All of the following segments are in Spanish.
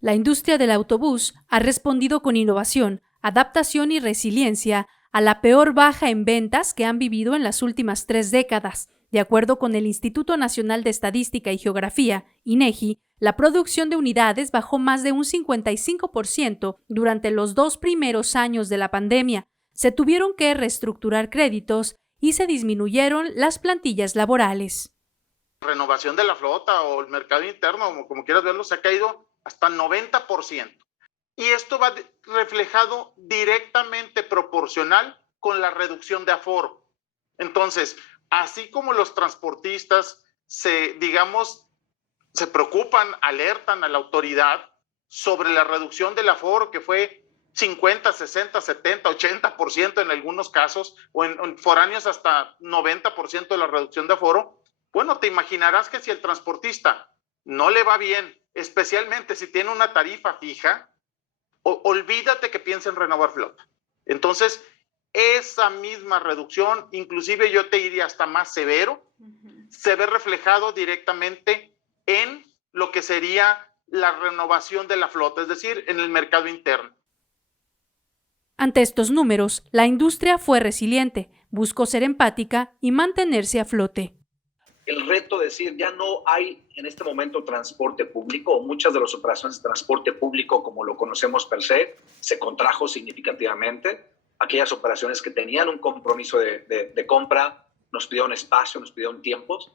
La industria del autobús ha respondido con innovación, adaptación y resiliencia a la peor baja en ventas que han vivido en las últimas 3 décadas. De acuerdo con el Instituto Nacional de Estadística y Geografía, INEGI, la producción de unidades bajó más de un 55% durante los 2 primeros años de la pandemia. Se tuvieron que reestructurar créditos y se disminuyeron las plantillas laborales. Renovación de la flota o el mercado interno, como quieras verlo, se ha caído hasta 90%. Y esto va reflejado directamente proporcional con la reducción de aforo. Entonces, así como los transportistas se preocupan, alertan a la autoridad sobre la reducción del aforo, que fue 50, 60, 70, 80% en algunos casos, o en foráneos hasta 90% de la reducción de aforo. Bueno, te imaginarás que si el transportista no le va bien, especialmente si tiene una tarifa fija, olvídate que piense en renovar flota. Entonces, esa misma reducción, inclusive yo te diría hasta más severo, se ve reflejado directamente en lo que sería la renovación de la flota, es decir, en el mercado interno. Ante estos números, la industria fue resiliente, buscó ser empática y mantenerse a flote. El reto de decir, ya no hay en este momento transporte público, o muchas de las operaciones de transporte público, como lo conocemos per se contrajo significativamente. Aquellas operaciones que tenían un compromiso de compra, nos pidieron espacio, nos pidieron tiempos.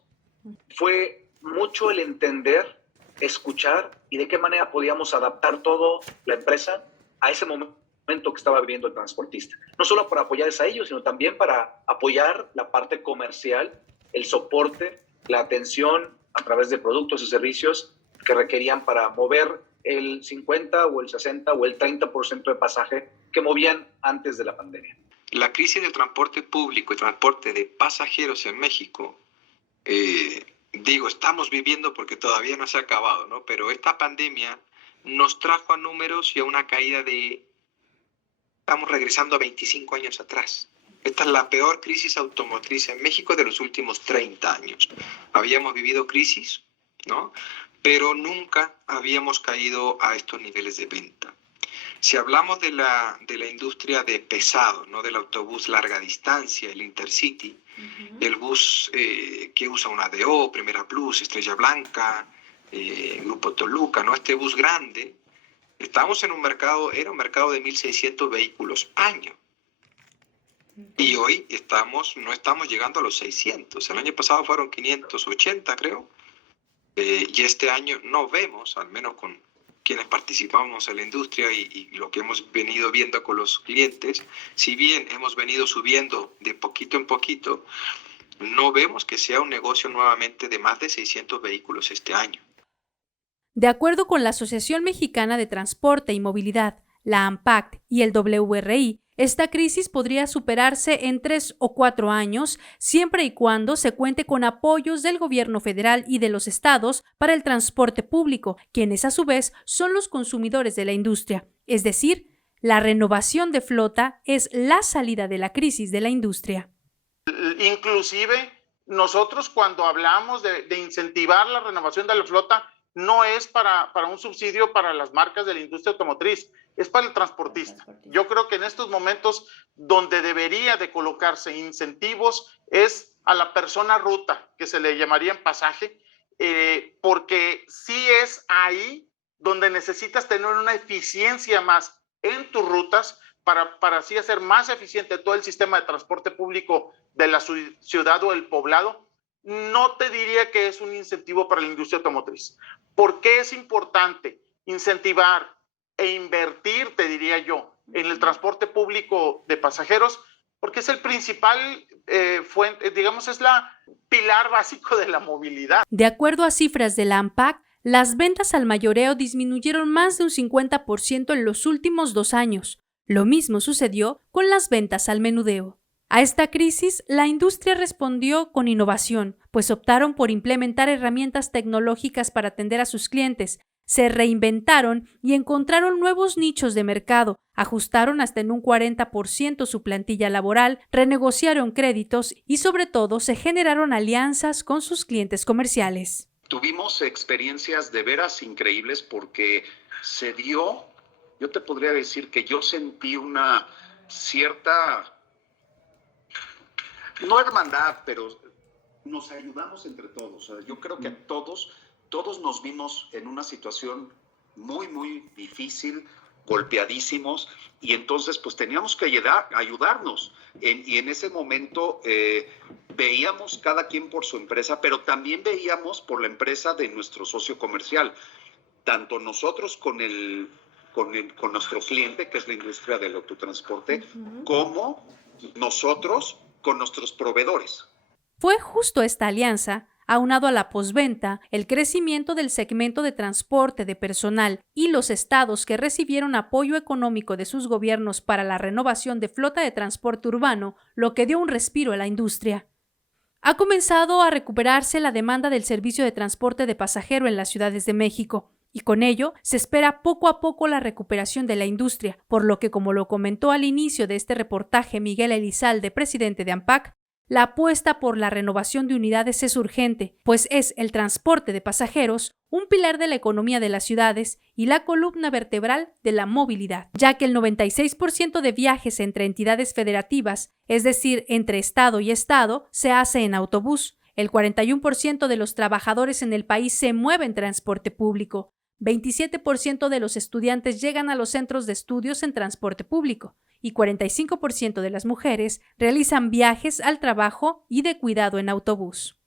Fue mucho el entender, escuchar y de qué manera podíamos adaptar todo la empresa a ese momento que estaba viviendo el transportista. No solo para apoyarles a ellos, sino también para apoyar la parte comercial, el soporte, la atención a través de productos y servicios que requerían para mover el 50 o el 60 o el 30% de pasaje que movían antes de la pandemia. La crisis del transporte público y transporte de pasajeros en México, estamos viviendo porque todavía no se ha acabado, ¿no? Pero esta pandemia nos trajo a números y a una caída estamos regresando a 25 años atrás. Esta es la peor crisis automotriz en México de los últimos 30 años. Habíamos vivido crisis, ¿no? Pero nunca habíamos caído a estos niveles de venta. Si hablamos de la industria de pesado, ¿no? Del autobús larga distancia, el Intercity, el bus que usa una ADO, Primera Plus, Estrella Blanca, Grupo Toluca, ¿no? Este bus grande, estamos en un mercado de 1.600 vehículos año. Y hoy no estamos llegando a los 600. El año pasado fueron 580, creo. Y este año no vemos, al menos con quienes participamos en la industria y lo que hemos venido viendo con los clientes, si bien hemos venido subiendo de poquito en poquito, no vemos que sea un negocio nuevamente de más de 600 vehículos este año. De acuerdo con la Asociación Mexicana de Transporte y Movilidad, la ANPACT y el WRI, esta crisis podría superarse en 3 o 4 años, siempre y cuando se cuente con apoyos del gobierno federal y de los estados para el transporte público, quienes a su vez son los consumidores de la industria. Es decir, la renovación de flota es la salida de la crisis de la industria. Inclusive, nosotros cuando hablamos de incentivar la renovación de la flota, no es para un subsidio para las marcas de la industria automotriz, es para el transportista. Yo creo que en estos momentos donde debería de colocarse incentivos es a la persona ruta, que se le llamaría en pasaje, porque sí es ahí donde necesitas tener una eficiencia más en tus rutas para así hacer más eficiente todo el sistema de transporte público de la ciudad o el poblado. No te diría que es un incentivo para la industria automotriz. ¿Por qué es importante incentivar e invertir, te diría yo, en el transporte público de pasajeros? Porque es el principal fuente, es la pilar básico de la movilidad. De acuerdo a cifras de la ANPAC, las ventas al mayoreo disminuyeron más de un 50% en los últimos 2 años. Lo mismo sucedió con las ventas al menudeo. A esta crisis, la industria respondió con innovación, pues optaron por implementar herramientas tecnológicas para atender a sus clientes, se reinventaron y encontraron nuevos nichos de mercado, ajustaron hasta en un 40% su plantilla laboral, renegociaron créditos y sobre todo se generaron alianzas con sus clientes comerciales. Tuvimos experiencias de veras increíbles porque se dio, yo te podría decir que yo sentí una cierta, no hermandad, pero nos ayudamos entre todos. O sea, yo creo que todos nos vimos en una situación muy, muy difícil, golpeadísimos, y entonces pues teníamos que ayudarnos. Y en ese momento veíamos cada quien por su empresa, pero también veíamos por la empresa de nuestro socio comercial, tanto nosotros con nuestro cliente, que es la industria del autotransporte, como nosotros con nuestros proveedores. Fue justo esta alianza, aunado a la posventa, el crecimiento del segmento de transporte de personal y los estados que recibieron apoyo económico de sus gobiernos para la renovación de flota de transporte urbano, lo que dio un respiro a la industria. Ha comenzado a recuperarse la demanda del servicio de transporte de pasajero en las ciudades de México, y con ello se espera poco a poco la recuperación de la industria, por lo que, como lo comentó al inicio de este reportaje Miguel Elizalde, presidente de ANPAC, la apuesta por la renovación de unidades es urgente, pues es el transporte de pasajeros un pilar de la economía de las ciudades y la columna vertebral de la movilidad, ya que el 96% de viajes entre entidades federativas, es decir, entre estado y estado, se hace en autobús. El 41% de los trabajadores en el país se mueve en transporte público. 27% de los estudiantes llegan a los centros de estudios en transporte público y 45% de las mujeres realizan viajes al trabajo y de cuidado en autobús.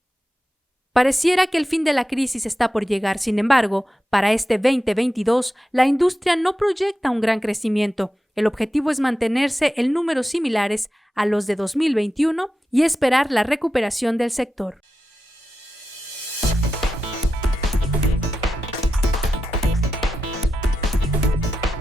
Pareciera que el fin de la crisis está por llegar, sin embargo, para este 2022 la industria no proyecta un gran crecimiento. El objetivo es mantenerse en números similares a los de 2021 y esperar la recuperación del sector.